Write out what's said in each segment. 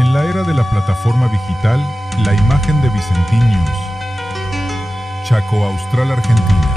En la era de la plataforma digital, la imagen de Vicentín News. Chaco Austral, Argentina.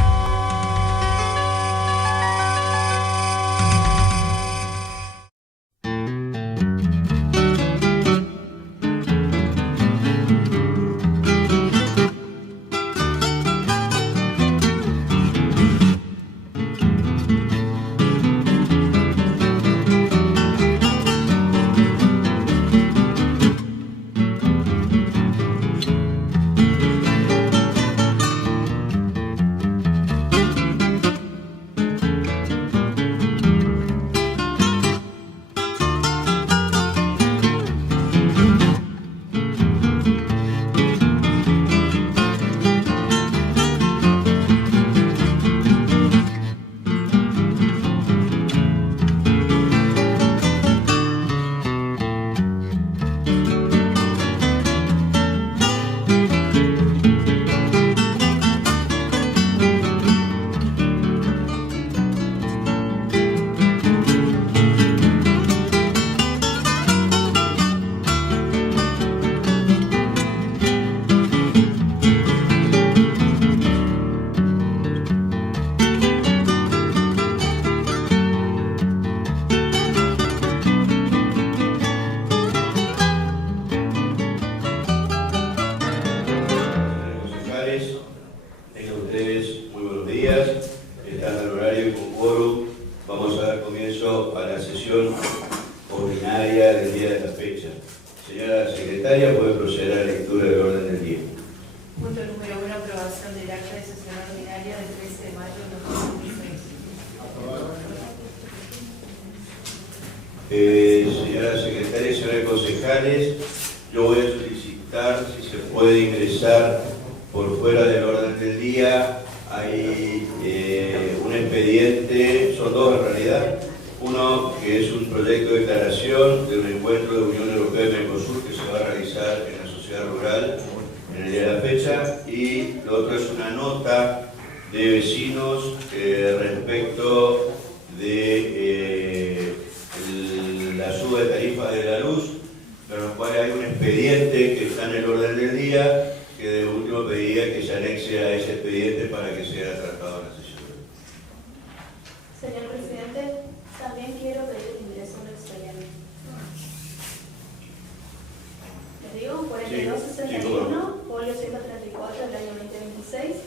Tengan ustedes muy buenos días, están al horario y con quórum. Vamos a dar comienzo a la sesión ordinaria del día de la fecha. Señora secretaria, puede proceder a la lectura del orden del día. Punto número 1, aprobación del acta de sesión ordinaria del 13 de mayo de 2016. Señora secretaria y señores concejales, yo voy a solicitar si se puede ingresar por fuera del orden del día. Hay un expediente, son dos en realidad. Uno que es un proyecto de declaración de un encuentro de Unión Europea y Mercosur que se va a realizar en la sociedad rural en el día de la fecha, y lo otro es una nota de vecinos respecto de la suba de tarifas de la luz, para lo cual hay un expediente que está en el orden del día, que de último pedía que se anexe a ese expediente para que sea tratado en la sesión. Señor presidente, también quiero pedir el ingreso del expediente. Les digo, 4261, folio 134 del año 2026,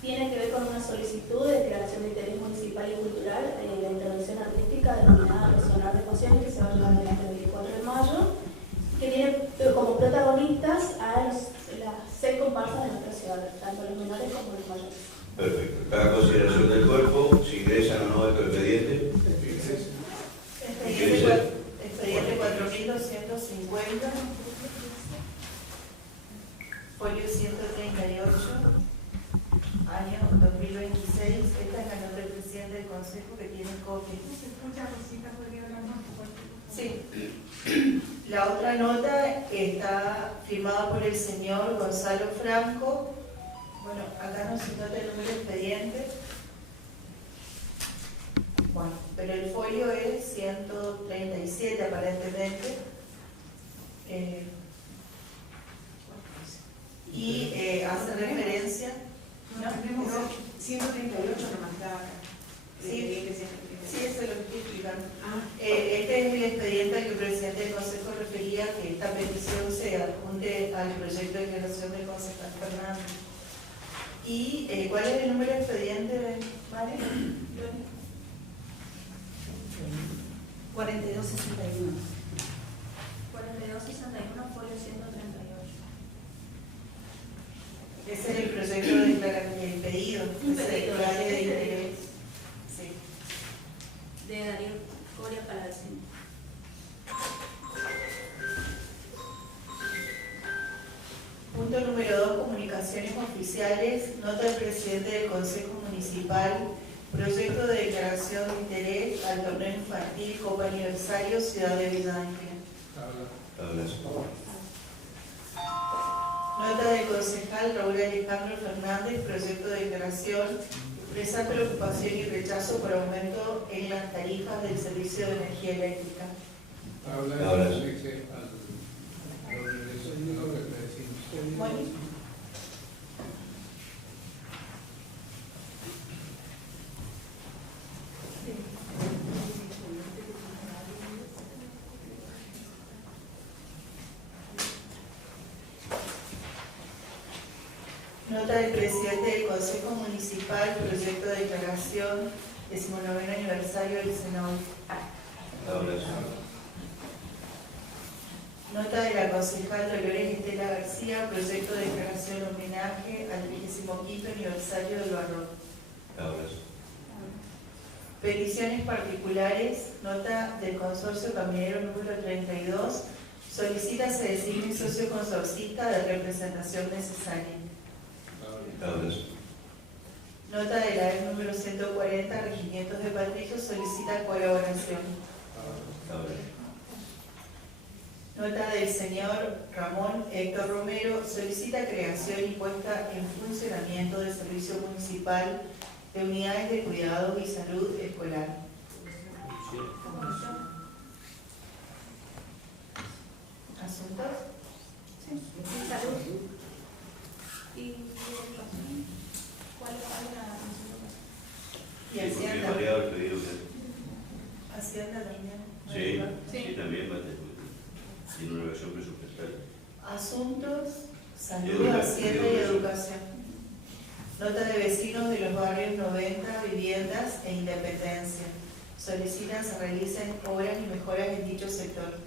tiene que ver con una solicitud de declaración de interés municipal y cultural en la intervención artística denominada Resonar de Emociones, que se va a llevar adelante el 24 de mayo, que tiene como protagonistas a las 6 comparsas de nuestra ciudad, tanto los menores como los mayores. Perfecto. Cada consideración del cuerpo, si ingresan o no estos expedientes. Expediente 4250, folio 138, año 2026. Esta es la nota del presidente del Consejo que tiene copia. Sí. La otra nota está firmada por el señor Gonzalo Franco. Bueno, acá no se nota el número de expediente. Bueno, pero el folio es 137 aparentemente. Y hace referencia. No, tenemos 138 nomás está acá. Sí, eso es lo que estoy explicando. Este es el expediente al que el presidente del Consejo refería, que esta petición se adjunte al proyecto de declaración del concejal Fernández. ¿Y cuál es el número de expediente, María? 4261. 4261, folio 138. Ese es el proyecto de declaración, el pedido. Un pedido de interés. Sí. De Darío Coria Palacín. Punto número 2, comunicaciones oficiales. Nota del presidente del Consejo Municipal. Proyecto de declaración de interés al torneo infantil Copa Aniversario Ciudad de Villa Ángel. Nota del concejal Raúl Alejandro Fernández. Proyecto de declaración. Expresa preocupación y rechazo por aumento en las tarifas del servicio de energía eléctrica. Bueno. Nota del presidente del Consejo Municipal, proyecto de declaración, 19º aniversario del Senado. Nota de la concejal Dolores Estela García, proyecto de declaración homenaje al 25º aniversario del Barro. Peticiones particulares. Nota del consorcio camionero número 32, solicita se designe socio consorcista de representación necesaria. Nota de la E número 140, Regimientos de Patricio, solicita colaboración. Nota del señor Ramón Héctor Romero, solicita creación y puesta en funcionamiento del Servicio Municipal de Unidades de Cuidado y Salud Escolar. ¿Asuntos? Sí. Salud. ¿Y educación? ¿Cuál es la Y Hacienda. variado el pedido. Hacienda también. Sí, también va a tener. Tiene una versión presupuestaria. Asuntos, salud, Hacienda y educación. Nota de vecinos de los barrios 90, Viviendas e Independencia. Solicitan se realicen obras y mejoras en dicho sector.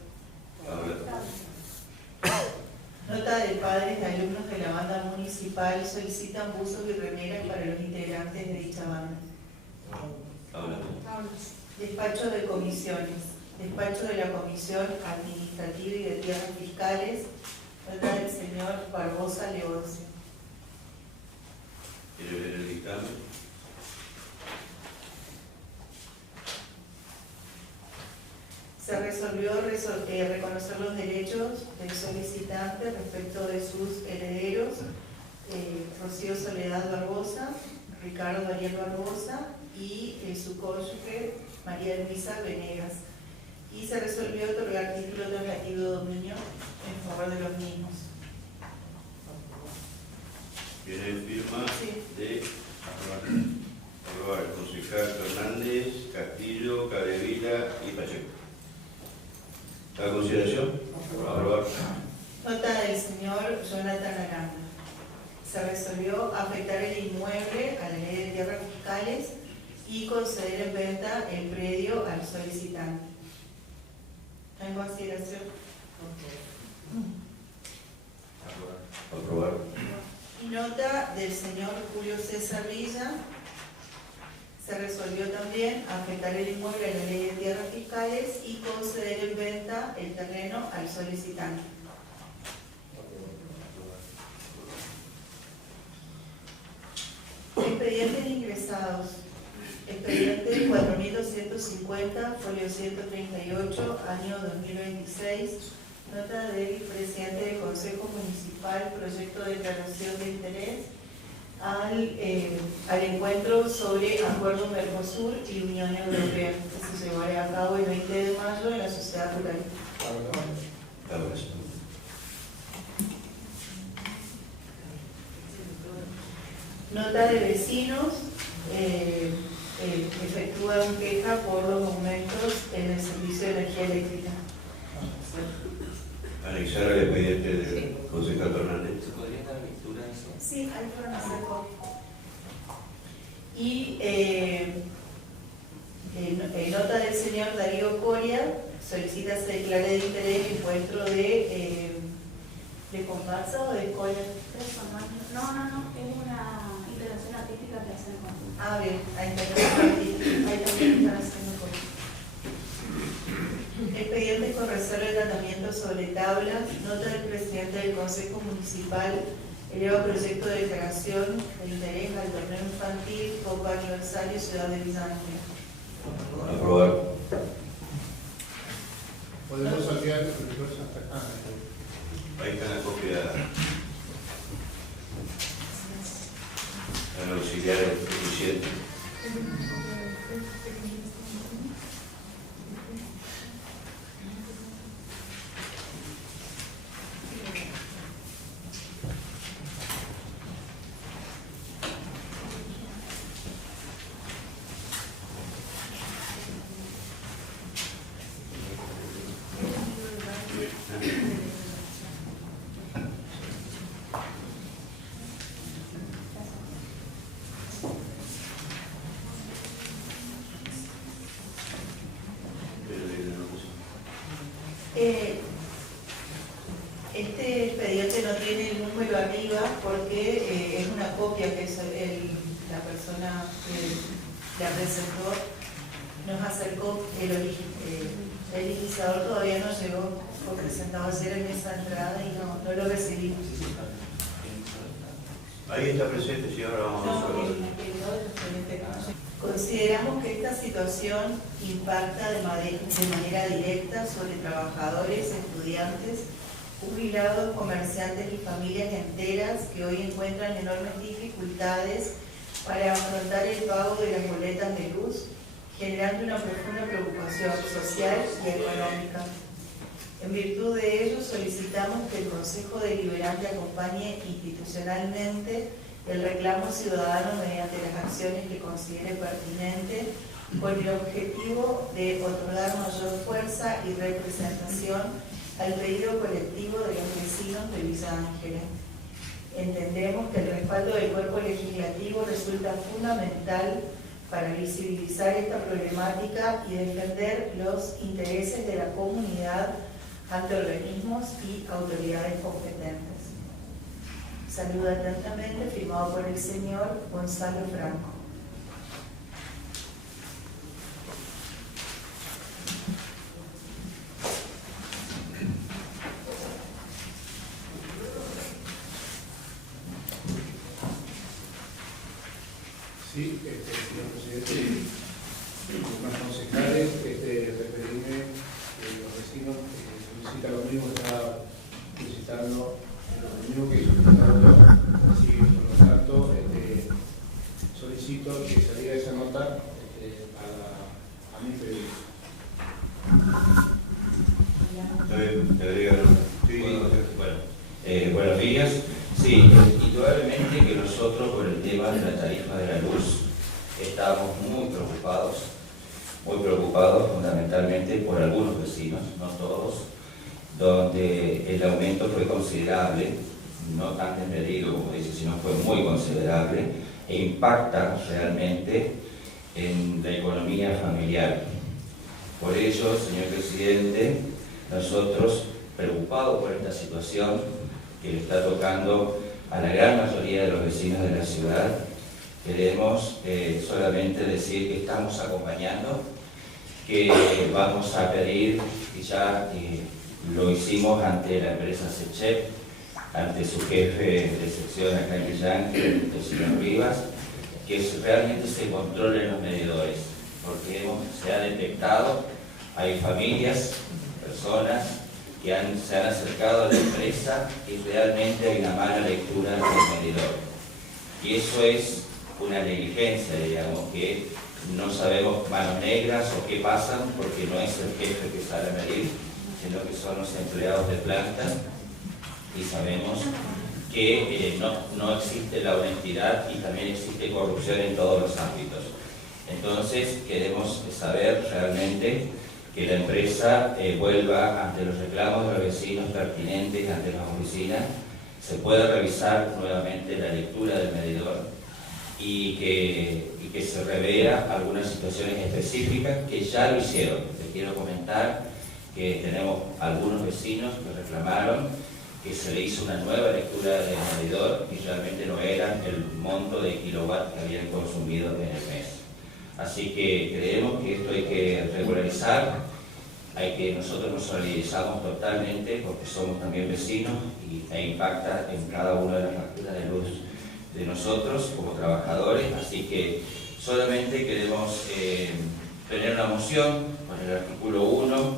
Nota de padres de alumnos de la banda municipal, solicitan buzos y remeras para los integrantes de dicha banda. Despacho de comisiones. Despacho de la Comisión Administrativa y de Tierras Fiscales. Nota del señor Barbosa Leoncio. ¿Quiere ver el dictamen? Se resolvió reconocer los derechos del solicitante respecto de sus herederos, Rocío Soledad Barbosa, Ricardo Ariel Barbosa y su cónyuge María Luisa Venegas. Y se resolvió otorgar título relativo de dominio en favor de los mismos. Viene en firma Sí. de aprobar concejal Fernández, Castillo, Cadevila y Pacheco. ¿A consideración? Aprobar. Nota del señor Jonathan Aranda. Se resolvió afectar el inmueble a la ley de tierras fiscales y conceder en venta el predio al solicitante. ¿En consideración? Aprobar. Y nota del señor Julio César Villa. Se resolvió también afectar el inmueble a la ley de tierras fiscales y conceder en venta el terreno al solicitante. Expedientes ingresados. Expediente 4250, folio 138, año 2026. Nota del presidente del Consejo Municipal, proyecto de declaración de interés al encuentro sobre Acuerdo Mercosur y Unión Europea, que se llevará a cabo el 20 de mayo en la Sociedad Rural. Nota de vecinos, efectúan queja por los aumentos en el servicio de energía eléctrica. Anexar al expediente del concejal Fernández. ¿Se podría dar lectura a eso? Sí, ahí fueron a hacer copia. Y nota del señor Darío Coria, solicita se declare de interés el encuentro de comparsa o de escuela. No, es una integración artística que hacen con. Ah, bien, ahí también están haciendo copia. Expedientes con reserva de tratamiento sobre tablas. Nota del presidente del Consejo Municipal, eleva proyecto de declaración de interés al torneo infantil Copa Aniversario Ciudad de Villa Ángel. Aprobar. Podemos saltear el profesor Santa Ana. Ahí está la copia al auxiliar eficiente. Este expediente no tiene el número arriba porque es una copia que la persona que la presentó nos acercó. El iniciador todavía no llegó porque sentado ayer en esa entrada y no lo recibimos. Ahí está presente, sí, ahora vamos a ver. Consideramos que esta situación impacta de manera directa sobre trabajadores, estudiantes, jubilados, comerciantes y familias enteras que hoy encuentran enormes dificultades para afrontar el pago de las boletas de luz, generando una profunda preocupación social y económica. En virtud de ello, solicitamos que el Consejo Deliberante acompañe institucionalmente el reclamo ciudadano mediante las acciones que considere pertinentes, con el objetivo de otorgar mayor fuerza y representación al pedido colectivo de los vecinos de Villa Ángela. Entendemos que el respaldo del cuerpo legislativo resulta fundamental para visibilizar esta problemática y defender los intereses de la comunidad ante organismos y autoridades competentes. Saludo atentamente, firmado por el señor Gonzalo Franco. Sí, señor presidente, los concejales, referirme que los vecinos solicitan lo mismo que estaba solicitando, lo mismo que solicitaron yo. Así que, por lo tanto, solicito que saliera esa nota a mi pedido. Buenos días. Sí, indudablemente que nosotros con el tema de la tarifa de la luz estamos muy preocupados fundamentalmente por algunos vecinos, no todos, donde el aumento fue considerable, no tan desmedido como dice, sino fue muy considerable e impacta realmente en la economía familiar. Por ello, señor presidente, nosotros, preocupados por esta situación que le está tocando a la gran mayoría de los vecinos de la ciudad, queremos solamente decir que estamos acompañando, que vamos a pedir, y ya lo hicimos ante la empresa SECHEP, ante su jefe de sección acá en Villa Ángela, el señor Rivas, que realmente se controlen los medidores, porque se ha detectado, hay familias, personas que se han acercado a la empresa y realmente hay una mala lectura del medidor. Y eso es una negligencia, digamos, que no sabemos manos negras o qué pasan, porque no es el jefe que sale a medir, sino que son los empleados de planta, y sabemos que no existe la honestidad y también existe corrupción en todos los ámbitos. Entonces queremos saber realmente que la empresa vuelva ante los reclamos de los vecinos pertinentes ante las oficinas, se pueda revisar nuevamente la lectura del medidor y que se revea algunas situaciones específicas que ya lo hicieron. Les quiero comentar que tenemos algunos vecinos que reclamaron que se le hizo una nueva lectura del medidor y realmente no era el monto de kilowatt que habían consumido en el mes. Así que creemos que esto hay que regularizar, nosotros nos solidarizamos totalmente porque somos también vecinos e impacta en cada una de las facturas de luz de nosotros como trabajadores, así que solamente queremos tener una moción con el artículo 1,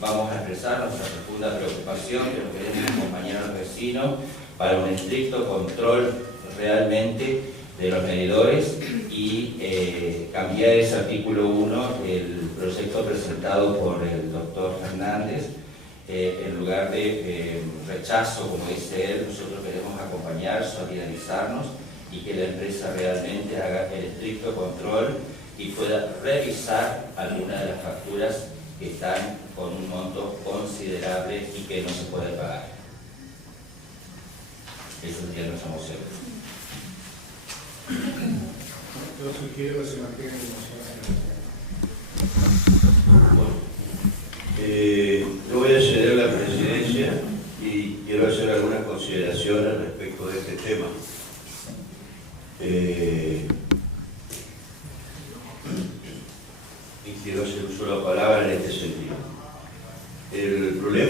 vamos a expresar nuestra profunda preocupación, que lo queremos acompañar a los vecinos para un estricto control realmente de los medidores y cambiar ese artículo 1, el proyecto presentado por el doctor Fernández, en lugar de rechazo, como dice él, nosotros queremos acompañar, solidarizarnos y que la empresa realmente haga el estricto control y pueda revisar algunas de las facturas que están con un monto considerable y que no se puede pagar. Esa sería nuestra moción. Yo sugiero que se mantenga en moción. Bueno,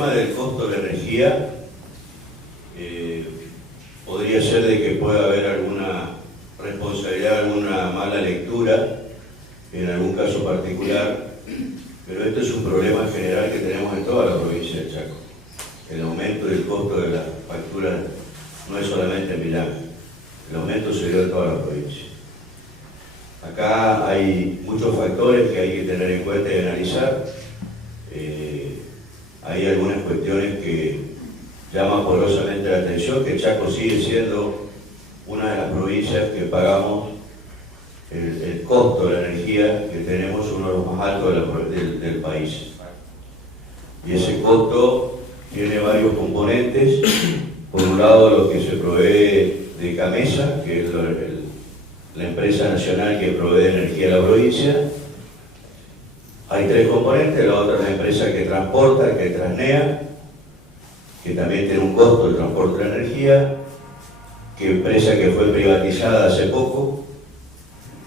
tema del costo de la energía podría ser de que pueda haber alguna responsabilidad, alguna mala lectura en algún caso particular, pero esto es un problema general que tenemos en toda la provincia de Chaco. El aumento del costo de las facturas no es solamente en Milán, el aumento se dio en toda la provincia. Acá hay muchos factores que hay que tener en cuenta y analizar. Hay algunas cuestiones que llaman poderosamente la atención, que Chaco sigue siendo una de las provincias que pagamos el costo de la energía, que tenemos uno de los más altos del país. Y ese costo tiene varios componentes. Por un lado, lo que se provee de Camesa, que es la empresa nacional que provee energía a la provincia. Hay tres componentes: la otra es la empresa que transporta, que es Transnea, que también tiene un costo de transporte de la energía, que empresa que fue privatizada hace poco,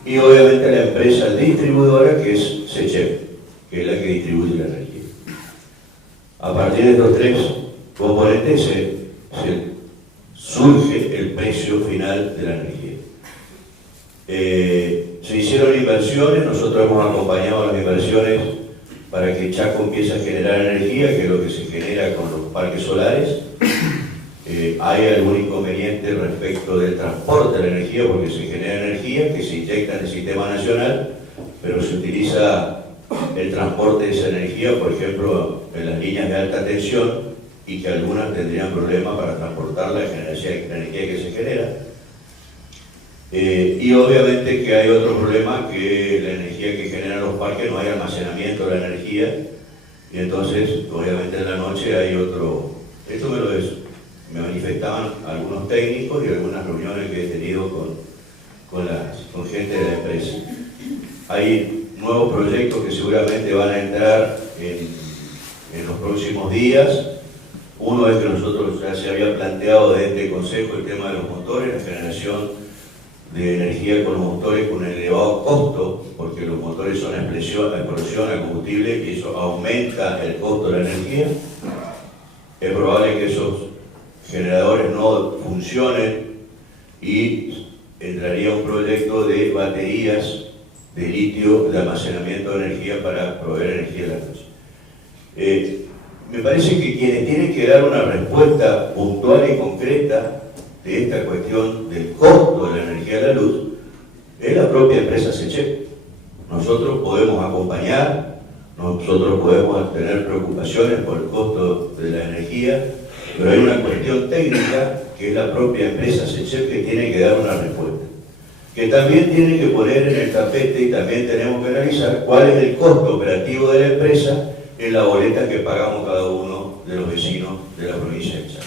y obviamente la empresa distribuidora, que es SECHEP, que es la que distribuye la energía. A partir de estos tres componentes surge el precio final de la energía. Se hicieron inversiones, nosotros hemos acompañado las inversiones para que Chaco empiece a generar energía, que es lo que se genera con los parques solares. Hay algún inconveniente respecto del transporte de la energía, porque se genera energía que se inyecta en el sistema nacional, pero se utiliza el transporte de esa energía, por ejemplo, en las líneas de alta tensión, y que algunas tendrían problemas para transportar la energía que se genera. Y obviamente que hay otro problema, que la energía que generan los parques no hay almacenamiento de la energía, y entonces obviamente en la noche hay otro. Esto me manifestaban algunos técnicos y algunas reuniones que he tenido con gente de la empresa. Hay nuevos proyectos que seguramente van a entrar en los próximos días. Uno es que nosotros ya se había planteado desde este consejo el tema de los motores, la generación de energía con los motores con un elevado costo, porque los motores son explosión a combustible y eso aumenta el costo de la energía. Es probable que esos generadores no funcionen y entraría un proyecto de baterías de litio de almacenamiento de energía para proveer energía a la noche. Me parece que quienes tienen que dar una respuesta puntual y concreta de esta cuestión del costo de la energía de la luz es la propia empresa SECHEP. Nosotros podemos acompañar, nosotros podemos tener preocupaciones por el costo de la energía, pero hay una cuestión técnica que es la propia empresa SECHEP que tiene que dar una respuesta, que también tiene que poner en el tapete, y también tenemos que analizar cuál es el costo operativo de la empresa en la boleta que pagamos cada uno de los vecinos de la provincia de Chaco.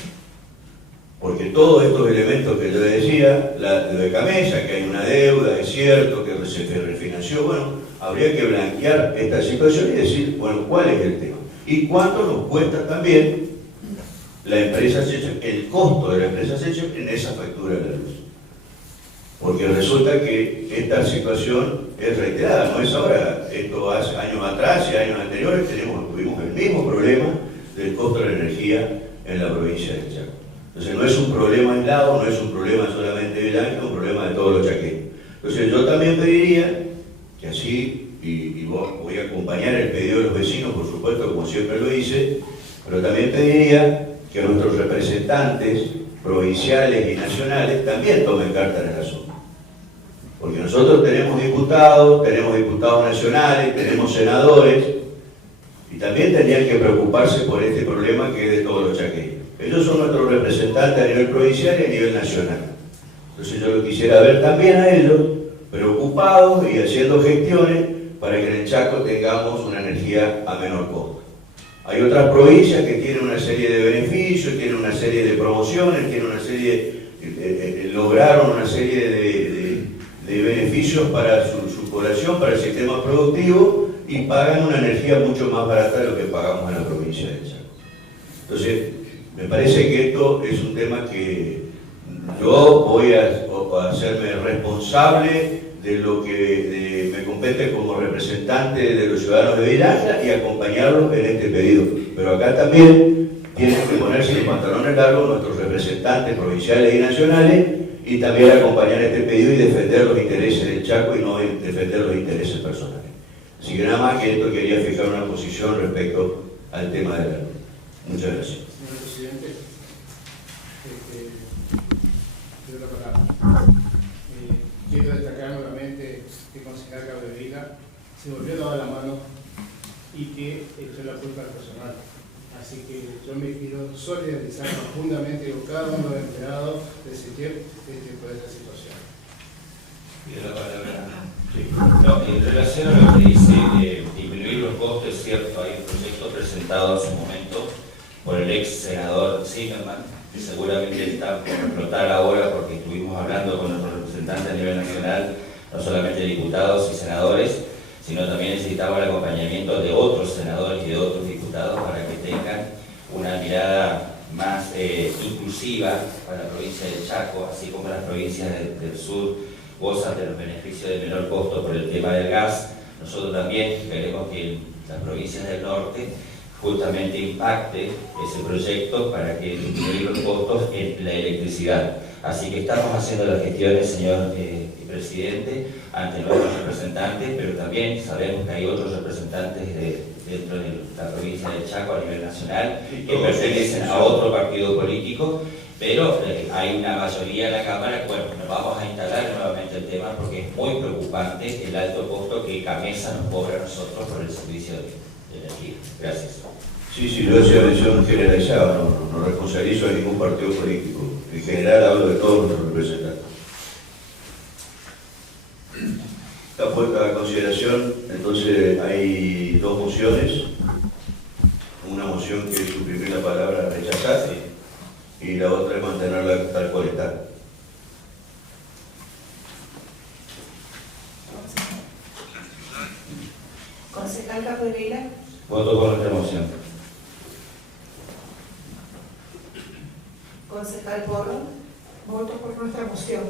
Porque todos estos elementos que yo decía, la de Camesa, que hay una deuda, es cierto, que se refinanció, bueno, habría que blanquear esta situación y decir, bueno, ¿cuál es el tema? Y cuánto nos cuesta también la empresa SECHEP, el costo de la empresa SECHEP en esa factura de la luz. Porque resulta que esta situación es reiterada, no es ahora, esto hace años atrás y años anteriores tuvimos el mismo problema del costo de la energía en la provincia de Chaco. Entonces no es un problema aislado, no es un problema solamente de Blanca, es un problema de todos los chaqueños. Entonces yo también pediría que así, y voy a acompañar el pedido de los vecinos, por supuesto, como siempre lo hice, pero también pediría que nuestros representantes provinciales y nacionales también tomen cartas en el asunto. Porque nosotros tenemos diputados nacionales, tenemos senadores, y también tendrían que preocuparse por este problema que es de todos los chaqueños. Ellos son nuestros representantes a nivel provincial y a nivel nacional. Entonces yo lo quisiera ver también a ellos preocupados y haciendo gestiones para que en el Chaco tengamos una energía a menor costo. Hay otras provincias que tienen una serie de beneficios, tienen una serie de promociones, tienen una serie, lograron una serie de beneficios para su población, para el sistema productivo, y pagan una energía mucho más barata de lo que pagamos en la provincia de Chaco. Entonces, me parece que esto es un tema que yo voy a hacerme responsable de lo que me compete como representante de los ciudadanos de Villalta y acompañarlos en este pedido. Pero acá también tienen que ponerse los pantalones largos nuestros representantes provinciales y nacionales y también acompañar este pedido y defender los intereses del Chaco y no defender los intereses personales. Así que nada más que esto quería fijar una posición respecto al tema de la ley. Muchas gracias. Señor presidente, pido la palabra. Quiero destacar nuevamente que el concejal Capdevila se volvió a dar la mano y que echó la culpa al personal. Así que yo me quiero solidarizar profundamente con cada uno de los empleados de SECHEP por esta situación. Pido la palabra. Sí. No, en relación a lo que dice disminuir los costos, es cierto, hay un proyecto presentado en su momento por el ex senador Zimmerman, que seguramente está por explotar ahora porque estuvimos hablando con nuestros representantes a nivel nacional, no solamente diputados y senadores, sino también necesitaba el acompañamiento de otros senadores y de otros diputados para que tengan una mirada más inclusiva para la provincia de Chaco, así como las provincias del sur gozan de los beneficios de menor costo por el tema del gas. Nosotros también queremos que las provincias del norte justamente impacte ese proyecto para que disminuir los costos en la electricidad. Así que estamos haciendo las gestiones, señor presidente, ante nuestros representantes, pero también sabemos que hay otros representantes dentro de la provincia de Chaco a nivel nacional que pertenecen a otro partido político, pero hay una mayoría en la Cámara. Bueno, nos vamos a instalar nuevamente el tema porque es muy preocupante el alto costo que Camesa nos cobra a nosotros por el servicio de energía. Gracias. Sí, yo hacía mención generalizada, no responsabilizo a ningún partido político. En general hablo de todos los representantes. Está puesta a consideración, entonces hay dos mociones. Una moción que es suprimir la palabra rechazar y la otra es mantenerla tal cual está. Concejal Capdevila. Voto por nuestra moción. Concejal Porro. Voto por nuestra moción.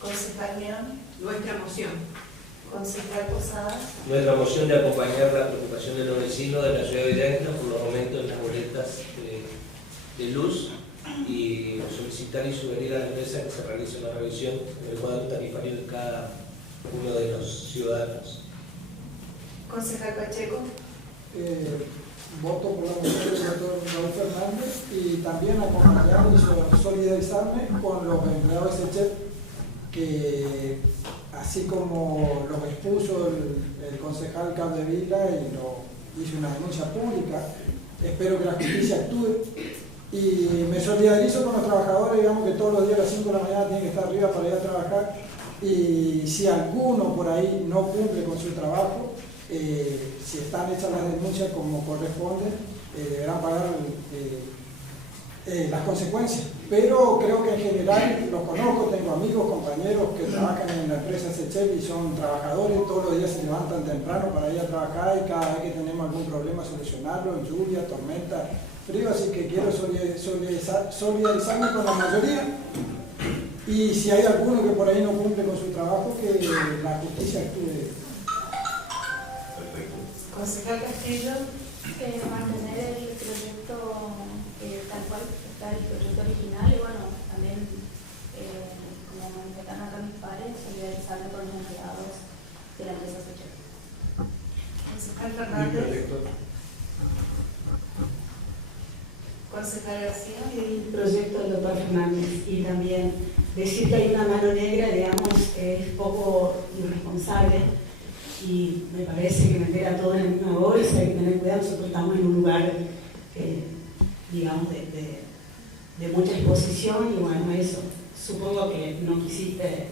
Concejal León. Nuestra moción. Concejal Posadas. Nuestra moción de acompañar la preocupación de los vecinos de la ciudad de Villalta por los aumentos en las boletas de luz y solicitar y sugerir a la empresa que se realice una revisión en el cuadro tarifario de cada uno de los ciudadanos. Concejal Pacheco. Voto por la moción del doctor Raúl Fernández y también acompañar y solidarizarme con los empleados de SECHEP que, así como lo expuso el concejal Capdevila y lo hizo una denuncia pública, espero que la justicia actúe y me solidarizo con los trabajadores, digamos que todos los días a las 5 de la mañana tienen que estar arriba para ir a trabajar y si alguno por ahí no cumple con su trabajo, si están hechas las denuncias como corresponde, deberán pagar las consecuencias. Pero creo que en general los conozco, tengo amigos, compañeros que trabajan en la empresa SECHEP y son trabajadores, todos los días se levantan temprano para ir a trabajar y cada vez que tenemos algún problema solucionarlo, lluvia, tormenta, frío, así que quiero solidarizarme con la mayoría y si hay alguno que por ahí no cumple con su trabajo, que la justicia actúe. Concejal Castillo. Mantener el proyecto tal cual está el proyecto original y bueno, también como manifestaron acá mis pares, solidarizarme con los empleados de la empresa SECHEP. Concejal Fernández. Concejal García. El proyecto del doctor Fernández y también decir que hay una mano negra, digamos, es poco irresponsable. Y me parece que meter a todos en la misma bolsa y tener cuidado. Nosotros estamos en un lugar, digamos, de mucha exposición y bueno, eso. Supongo que no quisiste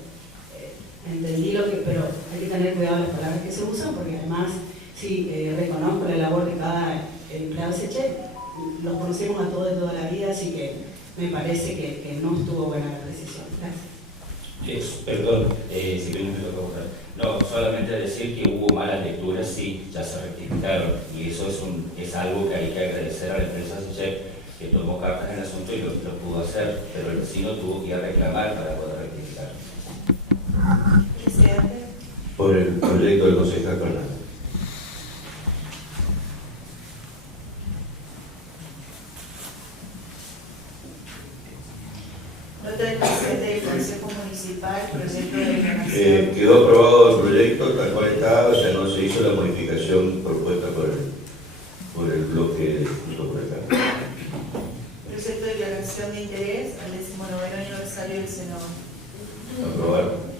entender lo que, pero hay que tener cuidado las palabras que se usan porque además, sí, reconozco la labor de cada empleado de SECHEP, los conocemos a todos de toda la vida, así que me parece que no estuvo buena la decisión. Gracias. Perdón, si bien me tocó buscar. No, solamente decir que hubo malas lecturas, sí, ya se rectificaron y eso es algo que hay que agradecer a la empresa SECHEP que tomó cartas en el asunto y lo pudo hacer, pero el vecino tuvo que ir a reclamar para poder rectificar. Presidente Por el proyecto del concejal Fernández. Nota del presidente del Consejo Municipal, proyecto de declaración. Quedó aprobado el proyecto tal cual estaba, o sea, no se hizo la modificación propuesta por el bloque junto por acá. Proyecto de declaración de interés al 19º aniversario del Senado. Aprobar.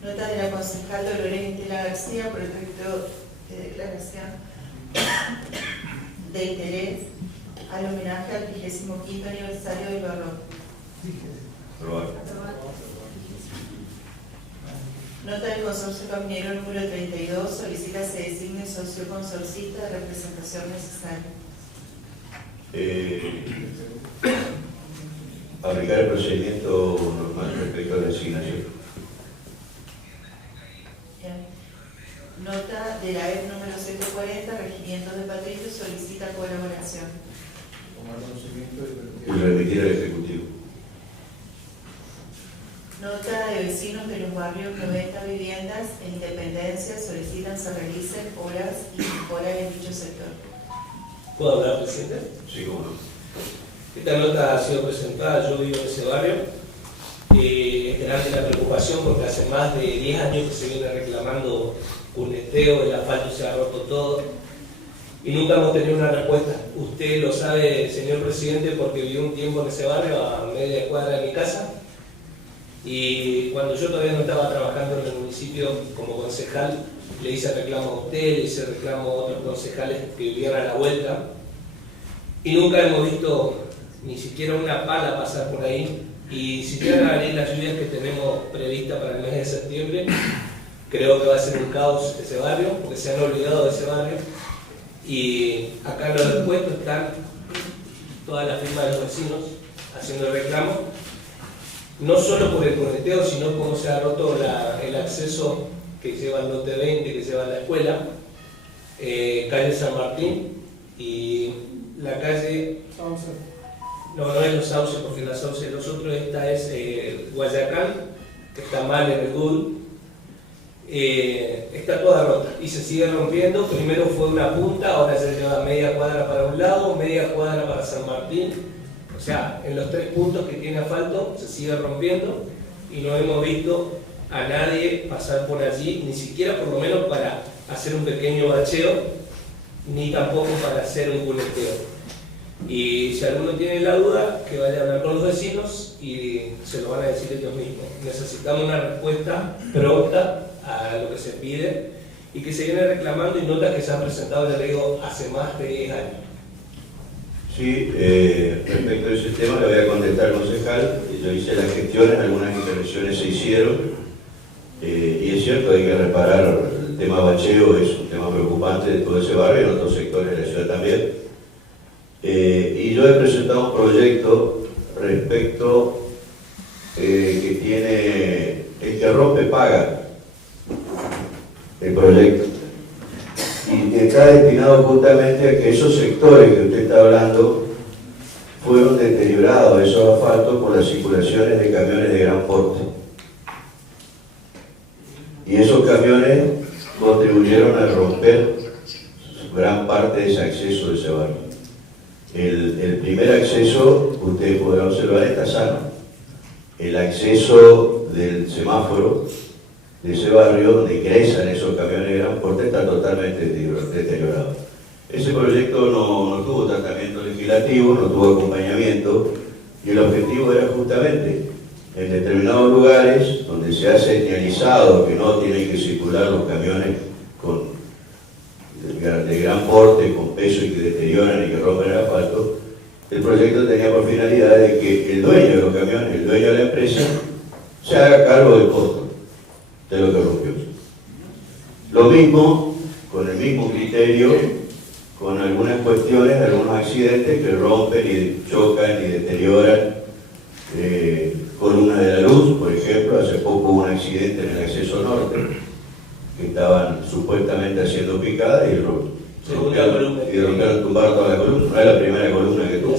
Nota de la concejal Dolores Estela García, proyecto de declaración de interés al homenaje al 35º aniversario del Barroco. Aprobar. Nota del consorcio caminero número 32, solicita se designe socio consorcista de representación necesaria. Aplicar el procedimiento normal respecto a la designación. Nota de la EP número 140, Regimientos de Patricios, solicita colaboración. Tomar conocimiento Y remitir al Ejecutivo. Nota de vecinos de los barrios 90 viviendas en Independencia solicitan se realicen obras y mejoras en dicho sector. ¿Puedo hablar, presidente? Sí, cómo no. Esta nota ha sido presentada, yo vivo en ese barrio. Es grande la preocupación porque hace más de 10 años que se viene reclamando cuneteo, el asfalto se ha roto todo y nunca hemos tenido una respuesta. Usted lo sabe, señor presidente, porque vivió un tiempo en ese barrio a media cuadra de mi casa, y cuando yo todavía no estaba trabajando en el municipio como concejal, le hice reclamo a usted, le hice reclamo a otros concejales que vivían a la vuelta, y nunca hemos visto ni siquiera una pala pasar por ahí. Y si llegan a venir las lluvias que tenemos previstas para el mes de septiembre, creo que va a ser un caos ese barrio, porque se han olvidado de ese barrio. Y acá en los expuestos están todas las firmas de los vecinos haciendo el reclamo, no solo por el conecteo, sino cómo se ha roto el acceso que lleva al lote 20, que lleva a la escuela, calle San Martín y la calle... No, no es Los Sauces, porque la Sauce de los otros, esta es Guayacán, que está mal en el Google. Está toda rota y se sigue rompiendo. Primero fue una punta, ahora se lleva media cuadra para un lado, media cuadra para San Martín. O sea, en los 3 puntos que tiene asfalto se sigue rompiendo y no hemos visto a nadie pasar por allí, ni siquiera por lo menos para hacer un pequeño bacheo, ni tampoco para hacer un culeteo. Y si alguno tiene la duda, que vaya a hablar con los vecinos y se lo van a decir ellos mismos. Necesitamos una respuesta pronta a lo que se pide y que se viene reclamando, y notas que se han presentado, ya digo, hace más de 10 años. Sí, respecto a ese tema le voy a contestar al concejal. Yo hice las gestiones, algunas intervenciones se hicieron, y es cierto, hay que reparar el tema bacheo, es un tema preocupante de todo ese barrio y en otros sectores de la ciudad también. Y yo he presentado un proyecto respecto que tiene el que rompe paga el proyecto, y está destinado justamente a que esos sectores que usted está hablando fueron deteriorados, esos asfaltos, por las circulaciones de camiones de gran porte, y esos camiones contribuyeron a romper gran parte de ese acceso de ese barrio. El primer acceso, ustedes podrán observar, está sano. El acceso del semáforo de ese barrio, donde ingresan esos camiones de gran porte, está totalmente deteriorado. Ese proyecto no tuvo tratamiento legislativo, no tuvo acompañamiento, y el objetivo era justamente, en determinados lugares donde se ha señalizado que no tienen que circular los camiones de gran porte, con peso y que deterioran y que rompen el asfalto, el proyecto tenía por finalidad de que el dueño de los camiones, el dueño de la empresa, se haga cargo del costo de lo que rompió. Lo mismo, con el mismo criterio, con algunas cuestiones, algunos accidentes que rompen y chocan y deterioran columnas de la luz. Por ejemplo, hace poco hubo un accidente en el acceso norte, que estaban supuestamente haciendo picada y rompieron, tumbaron toda la columna. No es la primera columna que tumba.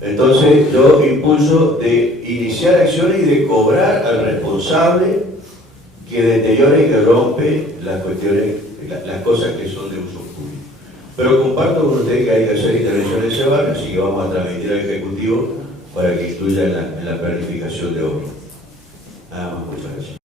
Entonces yo impulso de iniciar acciones y de cobrar al responsable que deteriora y que rompe las cuestiones, las cosas que son de uso público. Pero comparto con usted que hay que hacer intervención en ese barrio, así que vamos a transmitir al Ejecutivo para que incluya en la planificación de obra. Nada más, muchas gracias.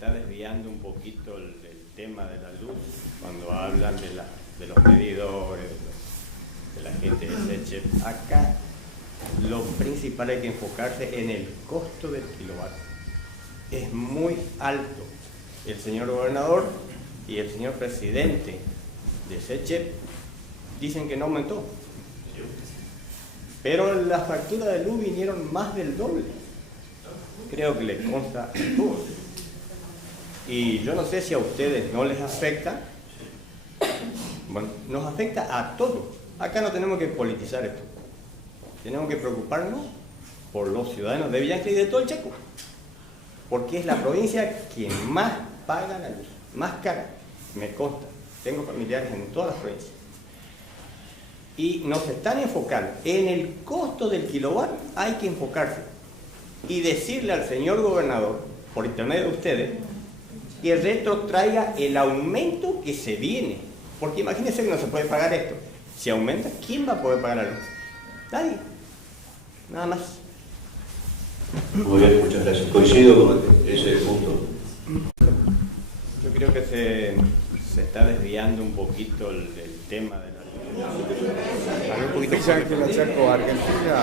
está desviando un poquito el tema de la luz cuando hablan de los medidores, de la gente de SECHEP. Acá lo principal hay que enfocarse en el costo del kilovatio. Es muy alto. El señor gobernador y el señor presidente de SECHEP dicen que no aumentó, pero las facturas de luz vinieron más del doble. Creo que le consta a todos. Y yo no sé si a ustedes no les afecta. Bueno, nos afecta a todos. Acá no tenemos que politizar esto. Tenemos que preocuparnos por los ciudadanos de Villa Ángel y de todo el Chaco, porque es la provincia quien más paga la luz, más cara, me consta. Tengo familiares en todas las provincias. Y nos están enfocando en el costo del kilovatio. Hay que enfocarse y decirle al señor gobernador, por intermedio de ustedes, que retrotraiga el aumento que se viene. Porque imagínense que no se puede pagar esto. Si aumenta, ¿quién va a poder pagar la luz? Nadie. Nada más. Muy bien, muchas gracias. Coincido con ese punto. Yo creo que se está desviando un poquito el tema de la luz. Villa Ángela, Chaco, Argentina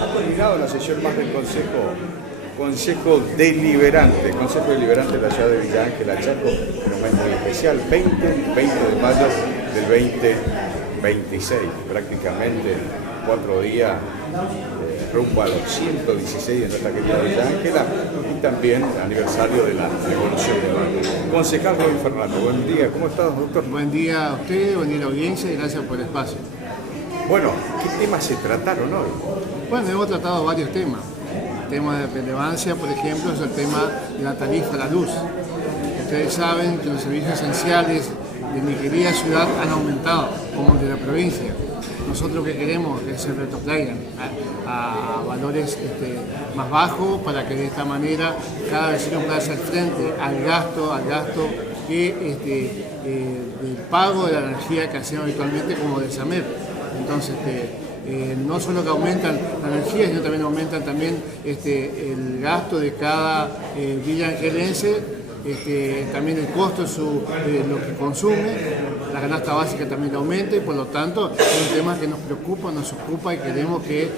ha terminado la sesión más del Consejo Deliberante de la ciudad de Villa Ángela, Chaco, en un mes muy especial, 20 de mayo del 2026, prácticamente 4 días rumbo a los 116 de nuestra querida Villa Ángela y también aniversario de la revolución de Barrio. Concejal Rubén Fernando, buen día, ¿cómo estás, doctor? Buen día a usted, buen día a la audiencia y gracias por el espacio. Bueno, ¿qué temas se trataron hoy? Bueno, hemos tratado varios temas. Temas de relevancia, por ejemplo, es el tema de la tarifa a la luz. Ustedes saben que los servicios esenciales de mi querida ciudad han aumentado, como el de la provincia. Nosotros lo que queremos es que se retrotraigan a valores más bajos para que de esta manera cada vecino pueda hacer frente al gasto que del pago de la energía que hacemos habitualmente como del SAMEP. Entonces, no solo que aumentan la energía, sino también aumentan el gasto de cada villaangelense. También el costo de lo que consume, la canasta básica también aumenta y por lo tanto es un tema que nos preocupa, nos ocupa y queremos que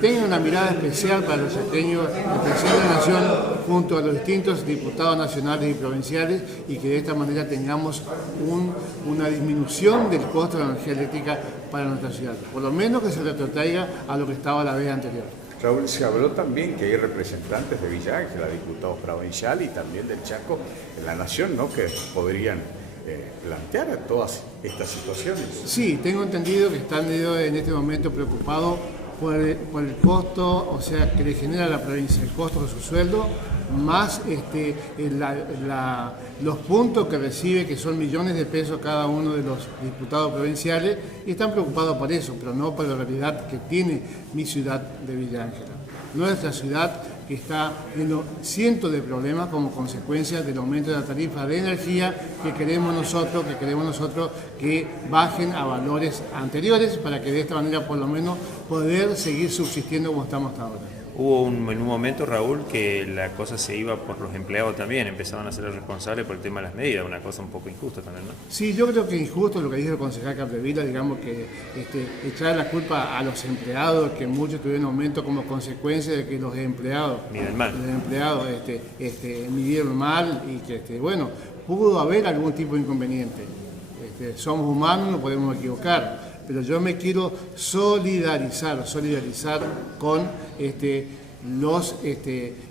tenga una mirada especial para los chaqueños, el presidente de la Nación junto a los distintos diputados nacionales y provinciales y que de esta manera tengamos una disminución del costo de la energía eléctrica para nuestra ciudad, por lo menos que se retrotraiga a lo que estaba la vez anterior. Raúl, se habló también que hay representantes de Villa Ángela, diputados provinciales y también del Chaco en la Nación, ¿no?, que podrían plantear todas estas situaciones. Sí, tengo entendido que están en este momento preocupados por el costo, o sea, que le genera a la provincia, el costo de su sueldo, más los puntos que recibe, que son millones de pesos cada uno de los diputados provinciales, y están preocupados por eso, pero no por la realidad que tiene mi ciudad de Villa Ángela. Nuestra ciudad que está teniendo cientos de problemas como consecuencia del aumento de la tarifa de energía que queremos nosotros que bajen a valores anteriores para que de esta manera por lo menos poder seguir subsistiendo como estamos hasta ahora. Hubo en un momento, Raúl, que la cosa se iba por los empleados también, empezaban a ser responsables por el tema de las medidas, una cosa un poco injusta también, ¿no? Sí, yo creo que injusto lo que dijo el concejal Capdevila, digamos que echar la culpa a los empleados, que muchos tuvieron aumento como consecuencia de que los empleados midieron mal y que, bueno, pudo haber algún tipo de inconveniente. Somos humanos, no podemos equivocar. Pero yo me quiero solidarizar con los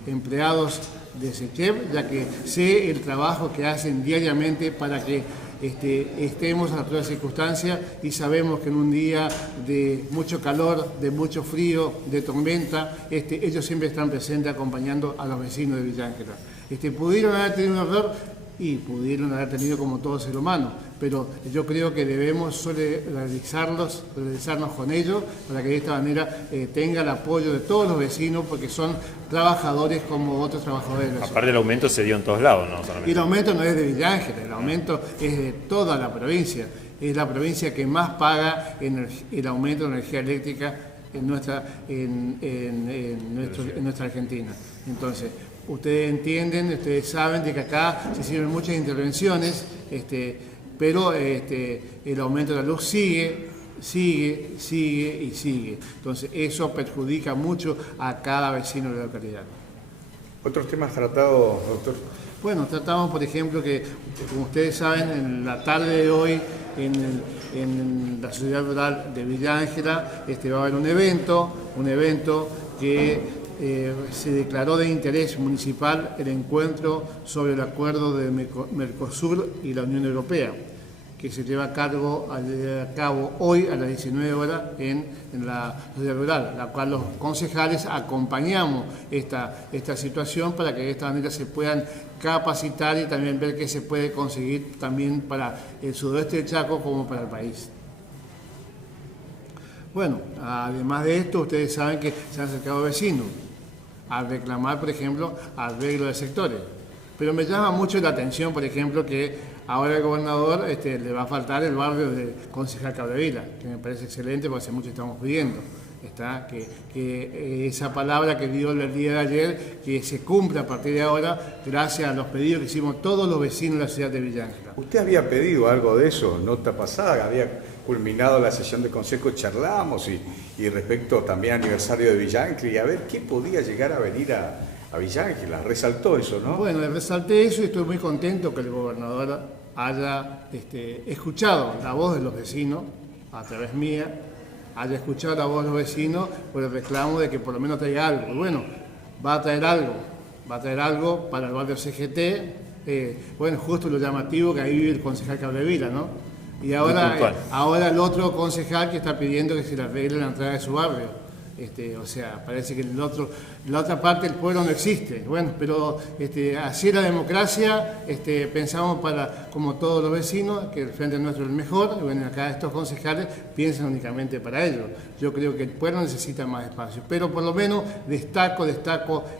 empleados de SECHEP, ya que sé el trabajo que hacen diariamente para que estemos a todas circunstancias y sabemos que en un día de mucho calor, de mucho frío, de tormenta, ellos siempre están presentes acompañando a los vecinos de Villa Ángela. Pudieron haber tenido un error y pudieron haber tenido como todo ser humano, pero yo creo que debemos solidarizarnos con ellos para que de esta manera tenga el apoyo de todos los vecinos porque son trabajadores como otros trabajadores de la ciudad. Aparte el aumento se dio en todos lados, ¿no? Solamente. Y el aumento no es de Villa Ángela, el aumento es de toda la provincia. Es la provincia que más paga el aumento de energía eléctrica en nuestra Argentina. Entonces, ustedes entienden, ustedes saben de que acá se hicieron muchas intervenciones, pero el aumento de la luz sigue. Entonces, eso perjudica mucho a cada vecino de la localidad. ¿Otros temas tratados, doctor? Bueno, tratamos, por ejemplo, que, como ustedes saben, en la tarde de hoy, en la Sociedad Rural de Villa Ángela, va a haber un evento que se declaró de interés municipal el encuentro sobre el acuerdo de Mercosur y la Unión Europea, que se lleva a cabo hoy a las 19 horas en la Sociedad Rural, la cual los concejales acompañamos esta situación para que de esta manera se puedan capacitar y también ver qué se puede conseguir también para el sudoeste de Chaco como para el país. Bueno, además de esto, ustedes saben que se han acercado vecinos a reclamar, por ejemplo, arreglo de sectores. Pero me llama mucho la atención, por ejemplo, que ahora el gobernador le va a faltar el barrio de Concejal Capdevila, que me parece excelente porque hace mucho estamos pidiendo. Que esa palabra que dio el día de ayer, que se cumpla a partir de ahora, gracias a los pedidos que hicimos todos los vecinos de la ciudad de Villa Ángela. ¿Usted había pedido algo de eso? Nota pasada, había culminado la sesión de consejo, charlamos y respecto también al aniversario de Villa Ángela, y a ver qué podía llegar a venir a Villa Ángela. Resaltó eso, ¿no? Bueno, le resalté eso y estoy muy contento que el gobernador haya escuchado la voz de los vecinos a través mía, haya escuchado la voz de los vecinos por el reclamo de que por lo menos traiga algo. Y bueno, va a traer algo para el barrio CGT, bueno, justo lo llamativo que ahí vive el concejal Capdevila, ¿no? Y ahora el otro concejal que está pidiendo que se le arregle la entrada de su barrio. O sea, parece que la otra parte del pueblo no existe. Bueno, pero así es la democracia, pensamos como todos los vecinos, que el frente nuestro es el mejor, y bueno, acá estos concejales piensan únicamente para ellos. Yo creo que el pueblo necesita más espacio, pero por lo menos destaco,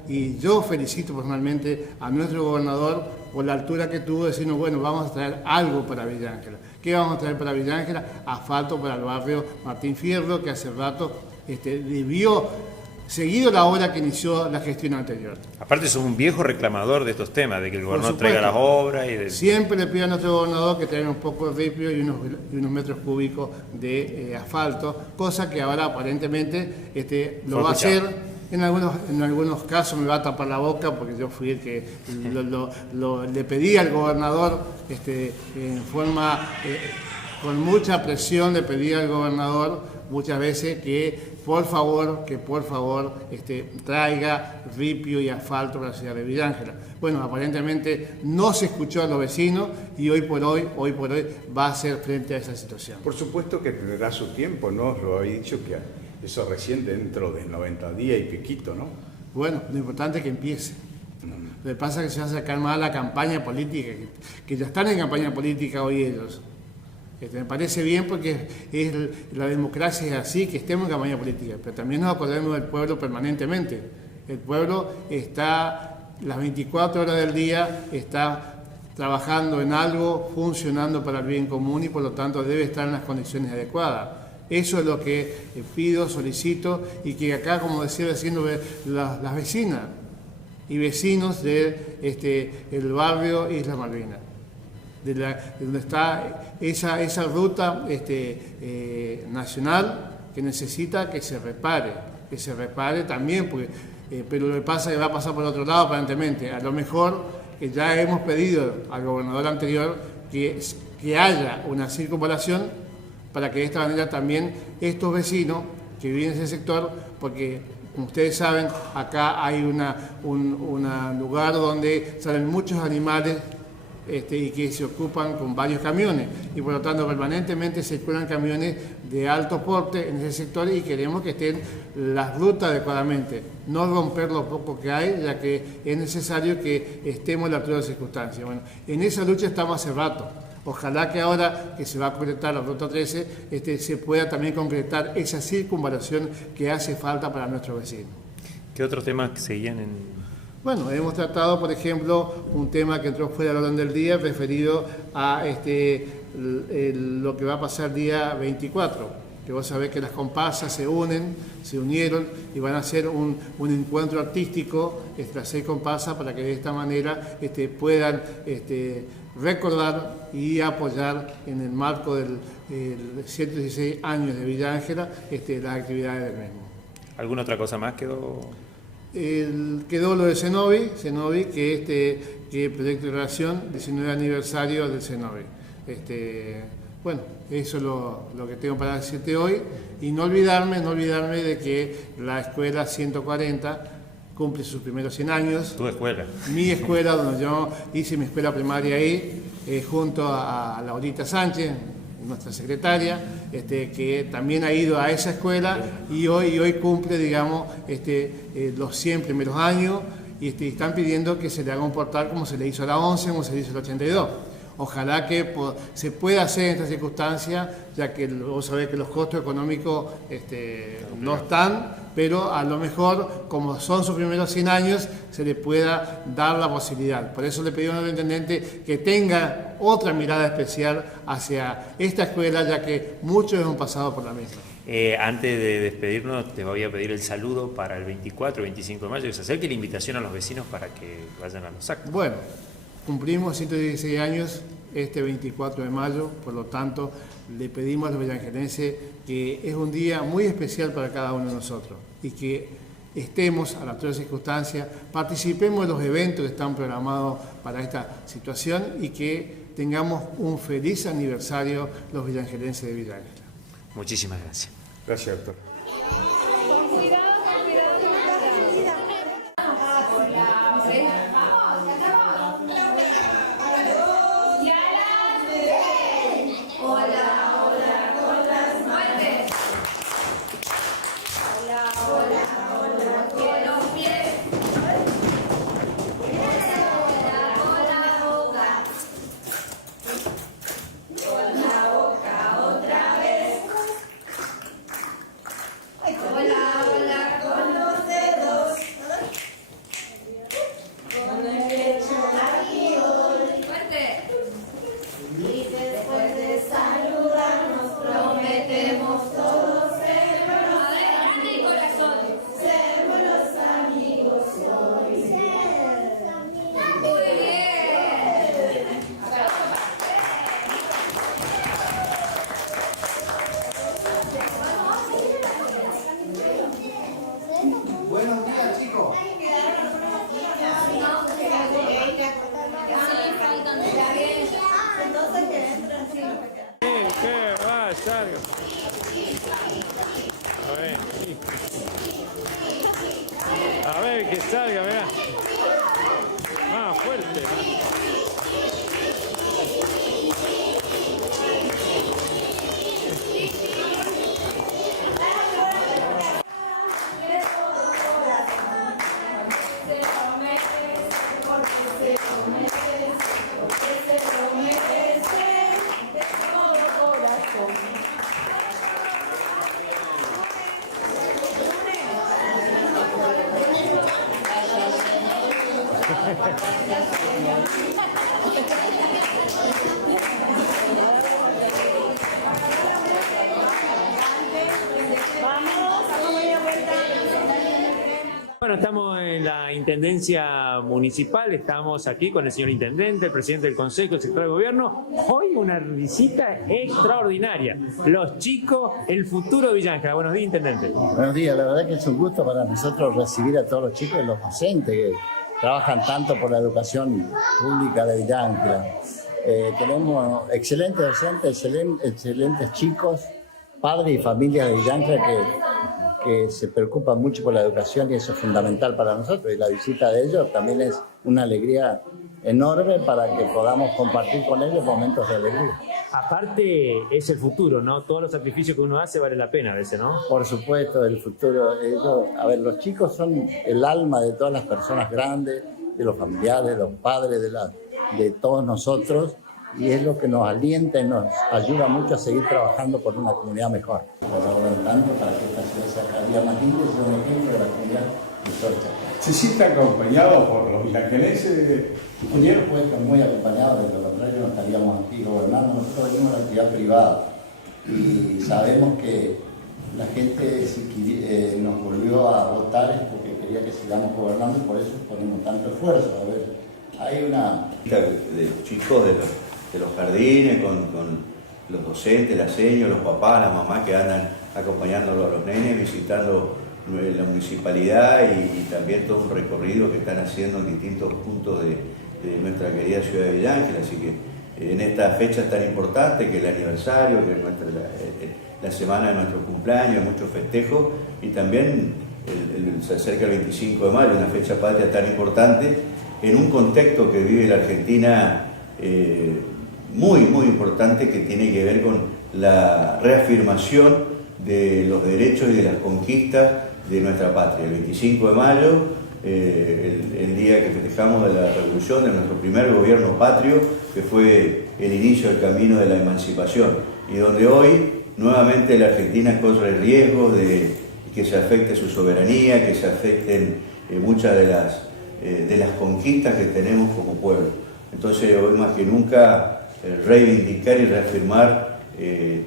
y yo felicito personalmente a nuestro gobernador por la altura que tuvo de decirnos, bueno, vamos a traer algo para Villa Ángela. ¿Qué vamos a traer para Villa Ángela? Asfalto para el barrio Martín Fierro, que hace rato debió seguido la obra que inició la gestión anterior. Aparte sos un viejo reclamador de estos temas, de que el gobernador traiga las obras y Siempre le pido a nuestro gobernador que traiga un poco de ripio y unos metros cúbicos de asfalto, cosa que ahora aparentemente lo va a hacer. En algunos casos me va a tapar la boca porque yo fui el que le pedí al gobernador en forma, con mucha presión le pedí al gobernador muchas veces que por favor traiga ripio y asfalto para la ciudad de Villa Ángela. Bueno, aparentemente no se escuchó a los vecinos y hoy por hoy va a hacer frente a esa situación. Por supuesto que tendrá su tiempo, ¿no? Lo habéis dicho que eso recién dentro de 90 días y piquito, ¿no? Bueno, lo importante es que empiece. Lo que pasa es que se va a sacar más la campaña política, que ya están en campaña política hoy ellos. Me parece bien porque la democracia es así, que estemos en campaña política, pero también nos acordemos del pueblo permanentemente. El pueblo está las 24 horas del día, está trabajando en algo, funcionando para el bien común y por lo tanto debe estar en las condiciones adecuadas. Eso es lo que pido, solicito y que acá, como decía diciendo las vecinas y vecinos del barrio Isla Malvinas, donde está esa ruta nacional que necesita que se repare también, porque, pero lo que pasa es que va a pasar por el otro lado aparentemente. A lo mejor que ya hemos pedido al gobernador anterior que haya una circunvalación para que de esta manera también estos vecinos que viven en ese sector, porque como ustedes saben, acá hay un lugar donde salen muchos animales y que se ocupan con varios camiones y por lo tanto permanentemente circulan camiones de alto porte en ese sector y queremos que estén las rutas adecuadamente, no romper lo poco que hay, ya que es necesario que estemos a la altura de las circunstancias. Bueno, en esa lucha estamos hace rato. Ojalá que ahora que se va a concretar la Ruta 13, se pueda también concretar esa circunvalación que hace falta para nuestros vecinos. ¿Qué otros temas seguían en...? Bueno, hemos tratado, por ejemplo, un tema que entró fuera del orden del día, referido a lo que va a pasar día 24. que vos sabés que las comparsas se unieron y van a hacer un encuentro artístico, las 6 comparsas, para que de esta manera puedan recordar y apoyar en el marco del 116 años de Villa Ángela las actividades del mismo. ¿Alguna otra cosa más quedó? Quedó lo de Cenobi, que el proyecto de relación, 19 aniversario del Cenobi. Bueno, eso es lo que tengo para decirte hoy, y no olvidarme de que la escuela 140 cumple sus primeros 100 años. ¿Tu escuela? Mi escuela, donde yo hice mi escuela primaria ahí, junto a Laurita Sánchez, nuestra secretaria, que también ha ido a esa escuela y hoy cumple, digamos, los 100 primeros años, y están pidiendo que se le haga un portal como se le hizo a la 11, como se le hizo a la 82. Ojalá que se pueda hacer en esta circunstancia, ya que vos sabés que los costos económicos no están, pero a lo mejor, como son sus primeros 100 años, se le pueda dar la posibilidad. Por eso le pedimos al intendente que tenga otra mirada especial hacia esta escuela, ya que muchos hemos pasado por la misma. Antes de despedirnos, te voy a pedir el saludo para el 24 y 25 de mayo, que se acerque la invitación a los vecinos para que vayan a los actos. Bueno, cumplimos 116 años este 24 de mayo, por lo tanto, le pedimos a los villangelenses que es un día muy especial para cada uno de nosotros y que estemos a la altura de circunstancias, participemos de los eventos que están programados para esta situación y que tengamos un feliz aniversario los villangelenses de Villa Ángela. Muchísimas gracias. Gracias, doctor. Buenos días, chicos. ¿Qué va? Salga. A ver, que salga, mirá. Más fuerte. Bueno, estamos en la Intendencia Municipal, estamos aquí con el señor Intendente, el Presidente del Consejo, el Secretario de Gobierno. Hoy una visita extraordinaria. Los chicos, el futuro de Villa Ángela. Buenos días, Intendente. Buenos días, la verdad que es un gusto para nosotros recibir a todos los chicos y los docentes que trabajan tanto por la educación pública de Villa Ángela. Tenemos excelentes docentes, excelentes chicos, padres y familias de Villa Ángela que se preocupan mucho por la educación y eso es fundamental para nosotros. Y la visita de ellos también es una alegría enorme para que podamos compartir con ellos momentos de alegría. Aparte es el futuro, ¿no? Todos los sacrificios que uno hace vale la pena a veces, ¿no? Por supuesto, el futuro. Los chicos son el alma de todas las personas grandes, de los familiares, de los padres, de todos nosotros, y es lo que nos alienta y nos ayuda mucho a seguir trabajando por una comunidad mejor. Tanto para que esta ciudad sea cada día más linda y sea un ejemplo de la comunidad histórica. ¿Se siente acompañado por los villagelenses? Por supuesto, muy acompañado, de lo contrario no estaríamos aquí gobernando. Nosotros venimos de la actividad privada y sabemos que la gente nos volvió a votar es porque quería que sigamos gobernando y por eso ponemos tanto esfuerzo. A ver, hay una... De los chicos de los jardines, con los docentes, las señas, los papás, las mamás que andan acompañándolo a los nenes, visitando la municipalidad y también todo un recorrido que están haciendo en distintos puntos de nuestra querida ciudad de Villa Ángela. Así que en esta fecha tan importante, que es el aniversario, que es la semana de nuestro cumpleaños, hay muchos festejos, y también se acerca el 25 de mayo, una fecha patria tan importante, en un contexto que vive la Argentina muy, muy importante, que tiene que ver con la reafirmación de los derechos y de las conquistas de nuestra patria. El 25 de mayo, el día que festejamos de la revolución, de nuestro primer gobierno patrio, que fue el inicio del camino de la emancipación, y donde hoy nuevamente la Argentina corre el riesgo de que se afecte su soberanía, que se afecten muchas de las conquistas que tenemos como pueblo. Entonces hoy más que nunca reivindicar y reafirmar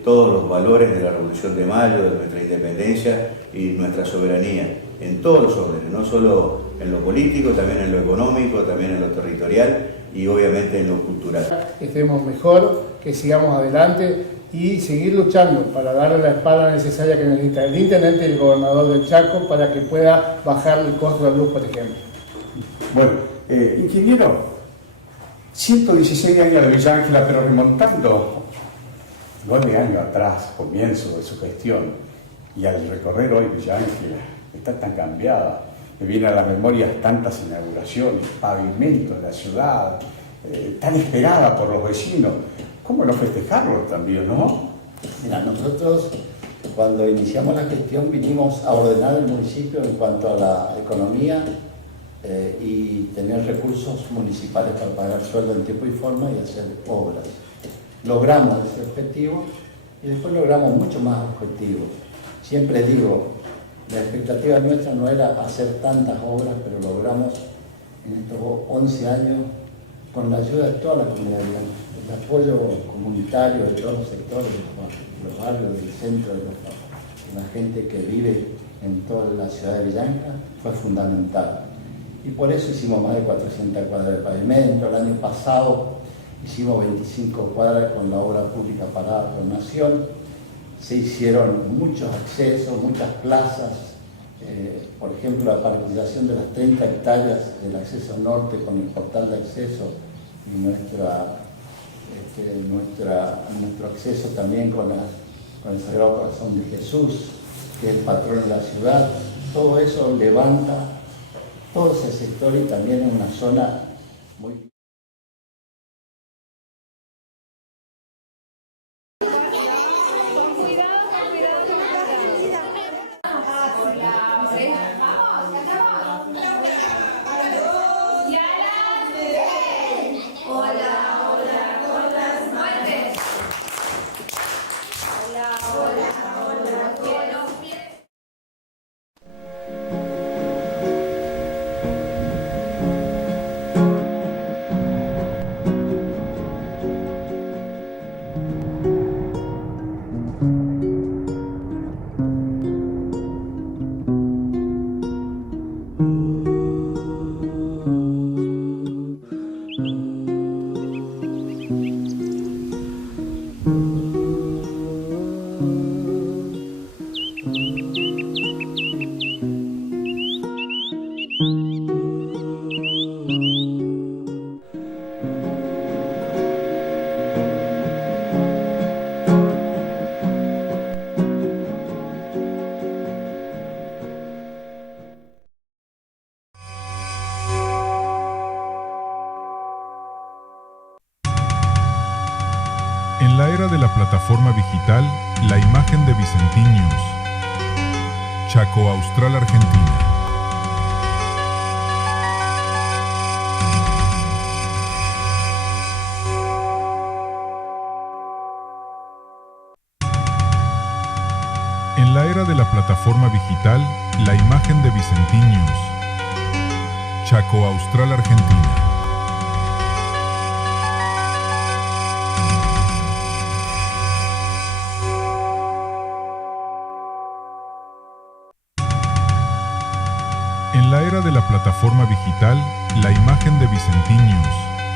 todos los valores de la Revolución de Mayo, de nuestra independencia y nuestra soberanía, en todos los órdenes, no solo en lo político, también en lo económico, también en lo territorial y obviamente en lo cultural. Que estemos mejor, que sigamos adelante y seguir luchando para darle la espalda necesaria que necesita el intendente y el gobernador del Chaco para que pueda bajar el costo de la luz, por ejemplo. Bueno, ingeniero, 116 años de Villa Ángela, pero remontando 9 años atrás, comienzo de su gestión, y al recorrer hoy Villa Ángela, está tan cambiada, me vienen a la memoria tantas inauguraciones, pavimentos de la ciudad, tan esperada por los vecinos. ¿Cómo no festejarlo también, no? Mira, nosotros cuando iniciamos la gestión vinimos a ordenar el municipio en cuanto a la economía y tener recursos municipales para pagar sueldo en tiempo y forma y hacer obras. Logramos ese objetivo y después logramos muchos más objetivos. Siempre digo, la expectativa nuestra no era hacer tantas obras, pero logramos en estos 11 años, con la ayuda de toda la comunidad, el apoyo comunitario de todos los sectores, de los barrios, del centro, de la gente que vive en toda la ciudad de Villa Ángela, fue fundamental. Y por eso hicimos más de 400 cuadras de pavimento. El año pasado hicimos 25 cuadras con la obra pública parada por Nación. Se hicieron muchos accesos, muchas plazas. Por ejemplo, la paralización de las 30 hectáreas del acceso norte con el portal de acceso y nuestro acceso también con el Sagrado Corazón de Jesús, que es el patrón de la ciudad. Todo eso levanta todo ese sector y también en una zona muy... En la era de la plataforma digital, la imagen de Vicentín News. Chaco Austral, Argentina. En la era de la plataforma digital, la imagen de Vicentín News. Chaco Austral, Argentina. En la era de la plataforma digital, la imagen de Vicentín News